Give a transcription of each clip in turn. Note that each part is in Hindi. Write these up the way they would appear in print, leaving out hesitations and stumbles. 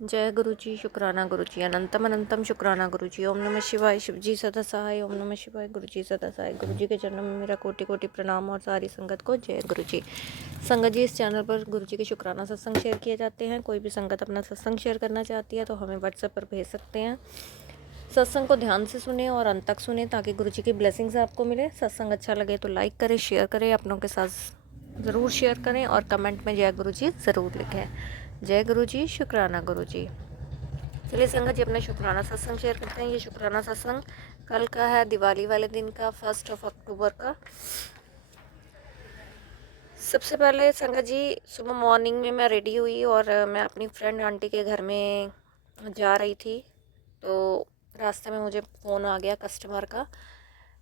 जय गुरु जी, शुक्राना गुरु जी, अनंतम अनंतम शुक्राना गुरु जी। ओम नमः शिवाय, शिव जी सदा सहाय। ओम नमः शिवाय, गुरु जी सदा सहाय। गुरु जी के चरणों में मेरा कोटि कोटि प्रणाम और सारी संगत को जय गुरु जी। संगत जी, इस चैनल पर गुरु जी के शुक्राना सत्संग शेयर किए जाते हैं। कोई भी संगत अपना सत्संग शेयर करना चाहती है तो हमें व्हाट्सएप पर भेज सकते हैं। सत्संग को ध्यान से सुने और अंत तक सुने ताकि गुरु जी की ब्लेसिंग्स आपको मिले। सत्संग अच्छा लगे तो लाइक करें, शेयर करें, अपनों के साथ ज़रूर शेयर करें और कमेंट में जय गुरु जी ज़रूर लिखें। जय गुरु जी, शुक्राना गुरु जी। चलिए संगत जी, अपना शुक्राना सत्संग शेयर करते हैं। ये शुक्राना सत्संग कल का है, दिवाली वाले दिन का, 1 अक्टूबर का। सबसे पहले संगत जी, सुबह मॉर्निंग में मैं रेडी हुई और मैं अपनी फ्रेंड आंटी के घर में जा रही थी। तो रास्ते में मुझे फ़ोन आ गया कस्टमर का।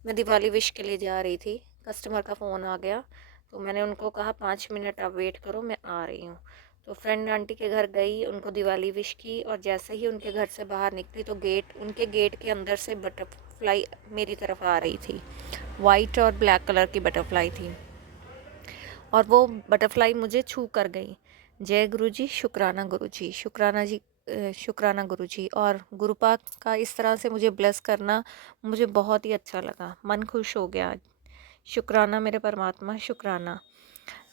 मैं दिवाली विश के लिए जा रही थी, कस्टमर का फ़ोन आ गया। तो मैंने उनको कहा 5 मिनट आप वेट करो, मैं आ रही हूँ। तो फ्रेंड आंटी के घर गई, उनको दिवाली विश की और जैसे ही उनके घर से बाहर निकली तो उनके गेट के अंदर से बटरफ्लाई मेरी तरफ आ रही थी। वाइट और ब्लैक कलर की बटरफ्लाई थी और वो बटरफ्लाई मुझे छू कर गई। जय गुरु जी, शुक्राना गुरु जी, शुक्राना जी, शुक्राना गुरु जी। और गुरुपाक का इस तरह से मुझे ब्लेस करना मुझे बहुत ही अच्छा लगा, मन खुश हो गया। शुक्राना मेरे परमात्मा, शुक्राना।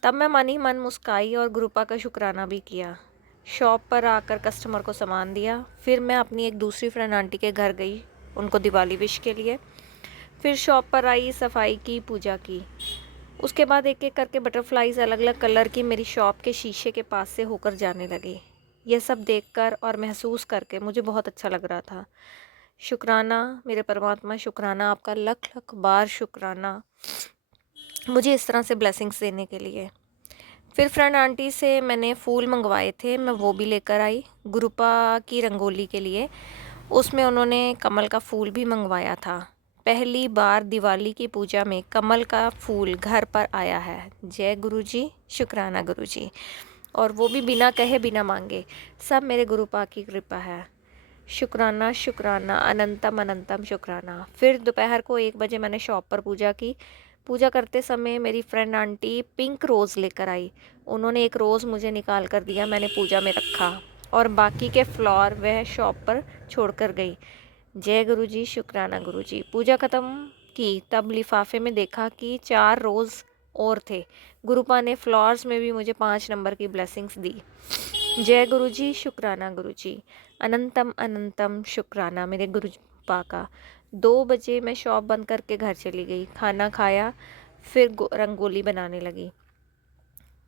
तब मैं मन ही मन मुस्काई और गुरुपा का शुक्राना भी किया। शॉप पर आकर कस्टमर को सामान दिया। फिर मैं अपनी एक दूसरी फ्रेंड आंटी के घर गई उनको दिवाली विश के लिए। फिर शॉप पर आई, सफाई की, पूजा की। उसके बाद एक एक करके बटरफ्लाइज अलग अलग कलर की मेरी शॉप के शीशे के पास से होकर जाने लगी। यह सब देखकर और महसूस करके मुझे बहुत अच्छा लग रहा था। शुक्राना मेरे परमात्मा, शुक्राना आपका, लख लख बार शुक्राना मुझे इस तरह से ब्लेसिंग्स देने के लिए। फिर फ्रेंड आंटी से मैंने फूल मंगवाए थे, मैं वो भी लेकर आई गुरुपा की रंगोली के लिए। उसमें उन्होंने कमल का फूल भी मंगवाया था। पहली बार दिवाली की पूजा में कमल का फूल घर पर आया है। जय गुरु जी, शुक्राना गुरु जी। और वो भी बिना कहे बिना मांगे। सब मेरे गुरुपा की कृपा है। शुक्राना शुक्राना, अनंतम अनंतम शुक्राना। फिर दोपहर को 1 बजे मैंने शॉप पर पूजा की। पूजा करते समय मेरी फ्रेंड आंटी पिंक रोज़ लेकर आई। उन्होंने एक रोज़ मुझे निकाल कर दिया, मैंने पूजा में रखा और बाकी के फ्लावर वह शॉप पर छोड़कर गई। जय गुरु जी, शुक्राना गुरु जी। पूजा ख़त्म की तब लिफाफे में देखा कि 4 रोज़ और थे। गुरुपा ने फ्लावर्स में भी मुझे 5 नंबर की ब्लेसिंग्स दी। जय गुरु जी, शुक्राना गुरु जी, अनंतम अनंतम शुक्राना मेरे गुरुपा का। 2 बजे मैं शॉप बंद करके घर चली गई, खाना खाया, फिर रंगोली बनाने लगी।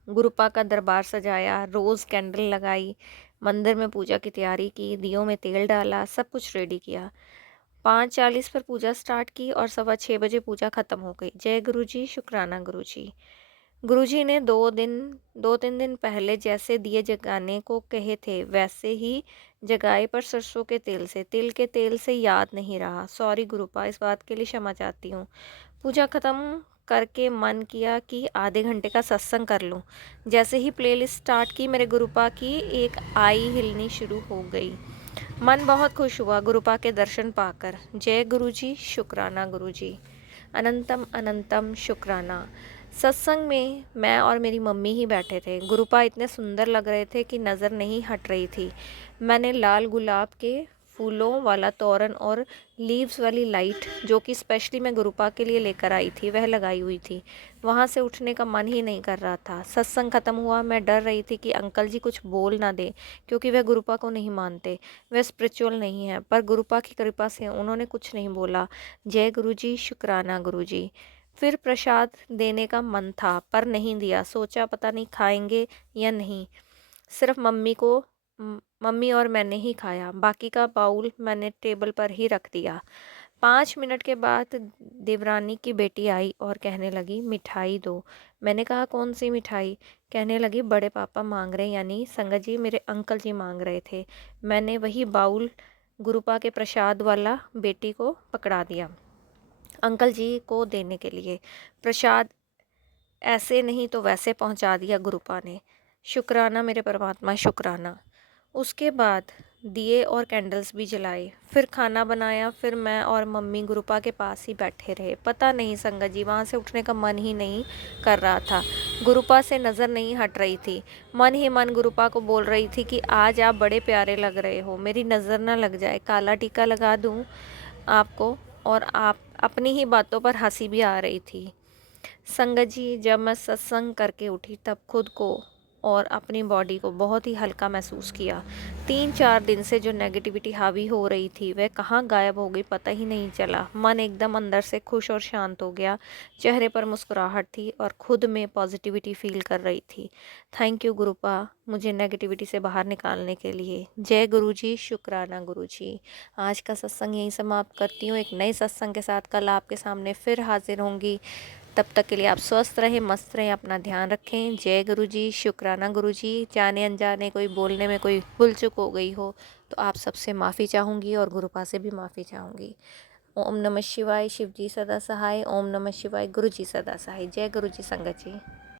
गुरुपा का दरबार सजाया, रोज़ कैंडल लगाई, मंदिर में पूजा की तैयारी की, दियों में तेल डाला, सब कुछ रेडी किया। 5:40 पर पूजा स्टार्ट की और 6:15 बजे पूजा ख़त्म हो गई। जय गुरु जी, शुक्राना गुरु जी। गुरुजी ने 2-3 दिन पहले जैसे दिए जगाने को कहे थे वैसे ही जगाए, पर सरसों के तेल से, तिल के तेल से याद नहीं रहा। सॉरी गुरुपा, इस बात के लिए क्षमा चाहती हूँ। पूजा ख़त्म करके मन किया कि आधे घंटे का सत्संग कर लूँ। जैसे ही प्लेलिस्ट स्टार्ट की मेरे गुरुपा की एक आई हिलनी शुरू हो गई। मन बहुत खुश हुआ गुरुपा के दर्शन पाकर। जय गुरु जी, शुक्राना गुरु जी, अनंतम अनंतम शुक्राना। सत्संग में मैं और मेरी मम्मी ही बैठे थे। गुरुपा इतने सुंदर लग रहे थे कि नज़र नहीं हट रही थी। मैंने लाल गुलाब के फूलों वाला तोरण और लीव्स वाली लाइट, जो कि स्पेशली मैं गुरुपा के लिए लेकर आई थी, वह लगाई हुई थी। वहाँ से उठने का मन ही नहीं कर रहा था। सत्संग ख़त्म हुआ, मैं डर रही थी कि अंकल जी कुछ बोल ना दे, क्योंकि वह गुरुपा को नहीं मानते, वह स्पिरिचुअल नहीं है। पर गुरुपा की कृपा से उन्होंने कुछ नहीं बोला। जय गुरु जी, शुक्राना गुरु जी। फिर प्रसाद देने का मन था पर नहीं दिया। सोचा पता नहीं खाएंगे या नहीं। सिर्फ मम्मी और मैंने ही खाया। बाकी का बाउल मैंने टेबल पर ही रख दिया। 5 मिनट के बाद देवरानी की बेटी आई और कहने लगी मिठाई दो। मैंने कहा कौन सी मिठाई? कहने लगी बड़े पापा मांग रहे, यानी संगत जी मेरे अंकल जी मांग रहे थे। मैंने वही बाउल गुरुपा के प्रसाद वाला बेटी को पकड़ा दिया अंकल जी को देने के लिए। प्रसाद ऐसे नहीं तो वैसे पहुंचा दिया गुरुपा ने। शुक्राना मेरे परमात्मा, शुक्राना। उसके बाद दिए और कैंडल्स भी जलाए, फिर खाना बनाया, फिर मैं और मम्मी गुरुपा के पास ही बैठे रहे। पता नहीं संगत जी, वहाँ से उठने का मन ही नहीं कर रहा था। गुरुपा से नज़र नहीं हट रही थी। मन ही मन गुरुपा को बोल रही थी कि आज आप बड़े प्यारे लग रहे हो, मेरी नज़र ना लग जाए, काला टीका लगा दूँ आपको। और आप अपनी ही बातों पर हंसी भी आ रही थी। संगत जी, जब मैं सत्संग करके उठी तब खुद को और अपनी बॉडी को बहुत ही हल्का महसूस किया। 3-4 दिन से जो नेगेटिविटी हावी हो रही थी वह कहाँ गायब हो गई पता ही नहीं चला। मन एकदम अंदर से खुश और शांत हो गया। चेहरे पर मुस्कुराहट थी और खुद में पॉजिटिविटी फील कर रही थी। थैंक यू गुरुपा, मुझे नेगेटिविटी से बाहर निकालने के लिए। जय गुरु जी, शुक्राना गुरु जी। आज का सत्संग यहीं समाप्त करती हूँ। एक नए सत्संग के साथ कल आपके सामने फिर हाजिर होंगी। तब तक के लिए आप स्वस्थ रहें, मस्त रहें, अपना ध्यान रखें। जय गुरु जी, शुक्राना गुरु जी। जाने अनजाने कोई बोलने में कोई भूल चूक हो गई हो तो आप सबसे माफ़ी चाहूँगी और गुरुपा से भी माफ़ी चाहूँगी। ओम नमः शिवाय। शिव जी सदा सहाय। ओम नमः शिवाय। गुरु जी सदा सहाय। जय गुरु जी संगत जी।